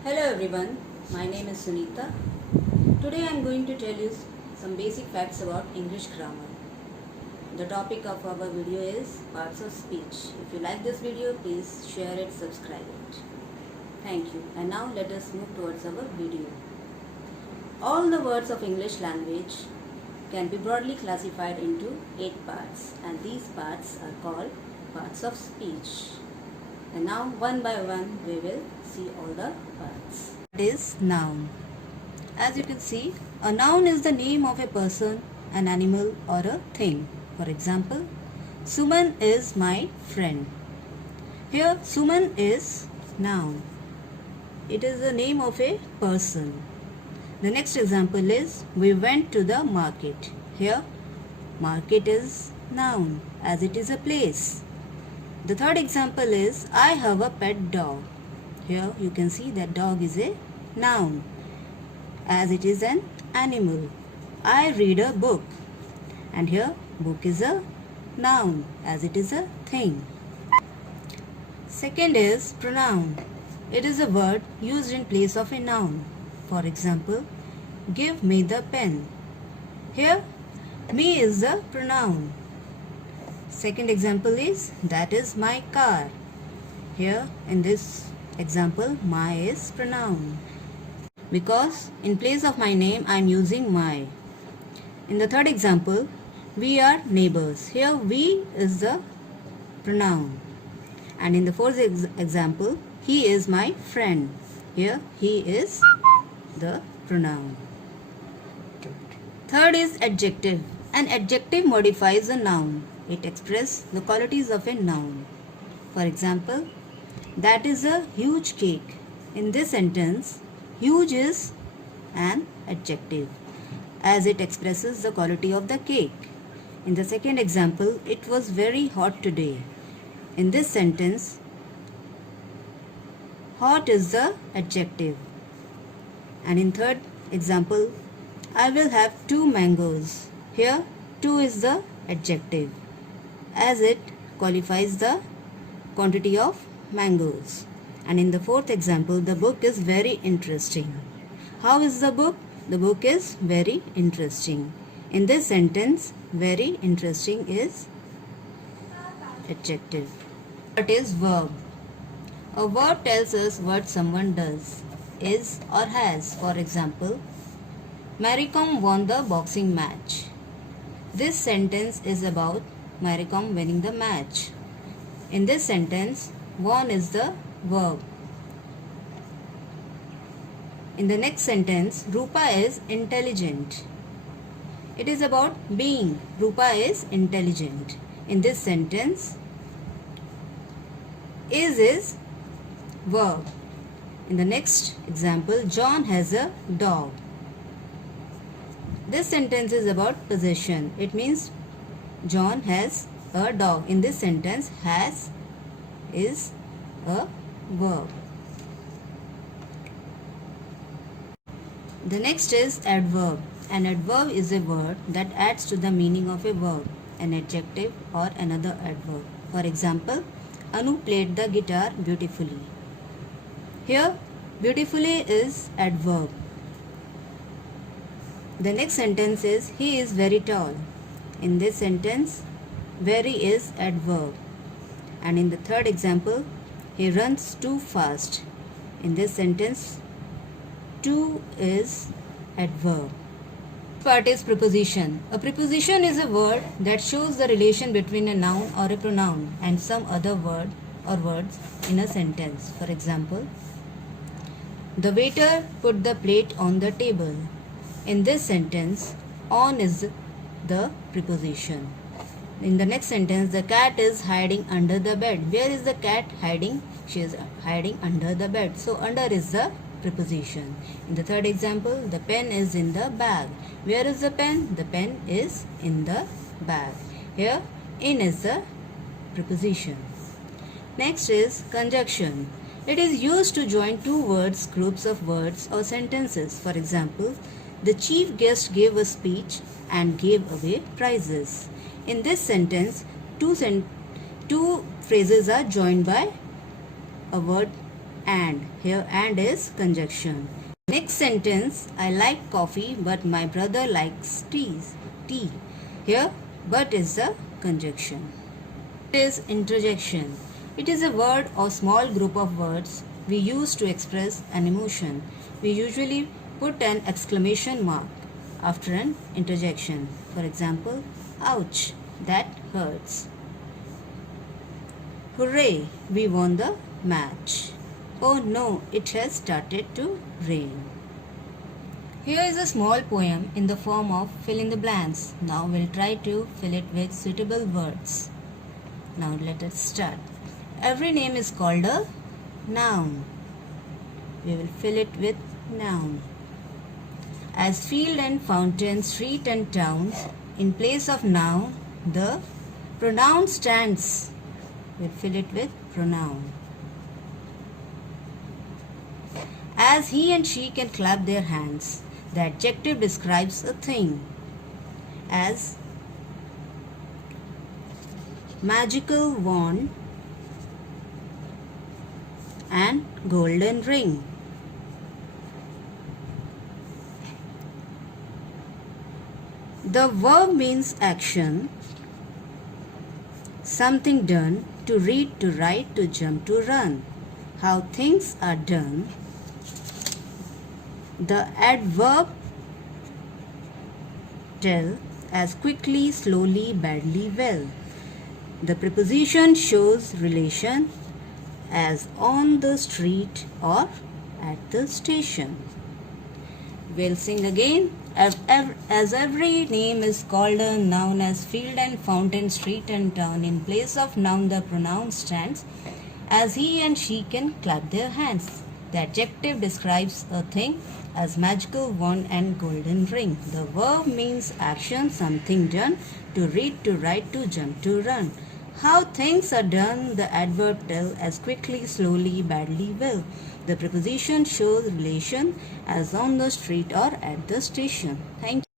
Hello everyone, my name is Sunita. Today I am going to tell you some basic facts about English grammar. The topic of our video is parts of speech. If you like this video, please share it, subscribe it. Thank you. And now let us move towards our video. All the words of English language can be broadly classified into 8 parts, and these parts are called parts of speech. And now one by one we will see all the parts. What is noun? As you can see, a noun is the name of a person, an animal or a thing. For example, Suman is my friend. Here Suman is noun. It is the name of a person. The next example is we went to the market. Here market is noun as it is a place. The third example is I have a pet dog. Here you can see that dog is a noun as it is an animal. I read a book, and here book is a noun as it is a thing. Second is pronoun. It is a word used in place of a noun. For example, give me the pen. Here me is the pronoun. Second example is that is my car. Here in this example my is pronoun because in place of my name I am using my. In the third example, we are neighbors. Here we is the pronoun. And in the fourth example, he is my friend. Here he is the pronoun. Third is adjective. An adjective modifies a noun. It expresses the qualities of a noun. For example, that is a huge cake. In this sentence, huge is an adjective as it expresses the quality of the cake. In the second example, it was very hot today. In this sentence, hot is the adjective. And in third example, I will have 2 mangoes. Here 2 is the adjective as it qualifies the quantity of mangoes. And in the fourth example, the book is very interesting. How is the book? The book is very interesting. In this sentence, very interesting is adjective. What is verb? A verb tells us what someone does, is or has. For example, Mary Kom won the boxing match. This sentence is about Mary Kom winning the match. In this sentence, won is the verb. In the next sentence, Rupa is intelligent. It is about being. Rupa is intelligent. In this sentence, is verb. In the next example, John has a dog. This sentence is about possession. It means John has a dog. In this sentence, has is a verb. The next is adverb. An adverb is a word that adds to the meaning of a verb, an adjective or another adverb. For example, Anu played the guitar beautifully. Here, beautifully is adverb. The next sentence is he is very tall. In this sentence, very is adverb. And in the third example, he runs too fast. In this sentence, too is adverb. Part is preposition. A preposition is a word that shows the relation between a noun or a pronoun and some other word or words in a sentence. For example, the waiter put the plate on the table. In this sentence, on is the preposition. In the next sentence, the cat is hiding under the bed. Where is the cat hiding? She is hiding under the bed. So under is the preposition. In the third example, the pen is in the bag. Where is the pen? The pen is in the bag. Here, in is the preposition. Next is conjunction. It is used to join two words, groups of words or sentences. For example, the chief guest gave a speech and gave away prizes. In this sentence, two phrases are joined by a word and. Here and is conjunction. Next sentence, I like coffee but my brother likes tea. Here but is the conjunction. It is interjection. It is a word or small group of words we use to express an emotion. We usually put an exclamation mark after an interjection. For example, ouch, that hurts. Hooray, we won the match. Oh no, it has started to rain. Here is a small poem in the form of fill in the blanks. Now we'll try to fill it with suitable words. Now let us start. Every name is called a noun. We will fill it with noun. As field and fountain, street and towns, in place of noun, the pronoun stands. We'll fill it with pronoun. As he and she can clap their hands, the adjective describes a thing. As magical wand and golden ring. The verb means action, something done, to read, to write, to jump, to run. How things are done. The adverb tell, as quickly, slowly, badly, well. The preposition shows relation, as on the street or at the station. We'll sing again. As every name is called a noun, as field and fountain, street and town, in place of noun the pronoun stands. As he and she can clap their hands. The adjective describes a thing, as magical wand and golden ring. The verb means action, something done, to read, to write, to jump, to run. How things are done, the adverb tell, as quickly, slowly, badly, well. The preposition shows relation, as on the street or at the station. Thank you.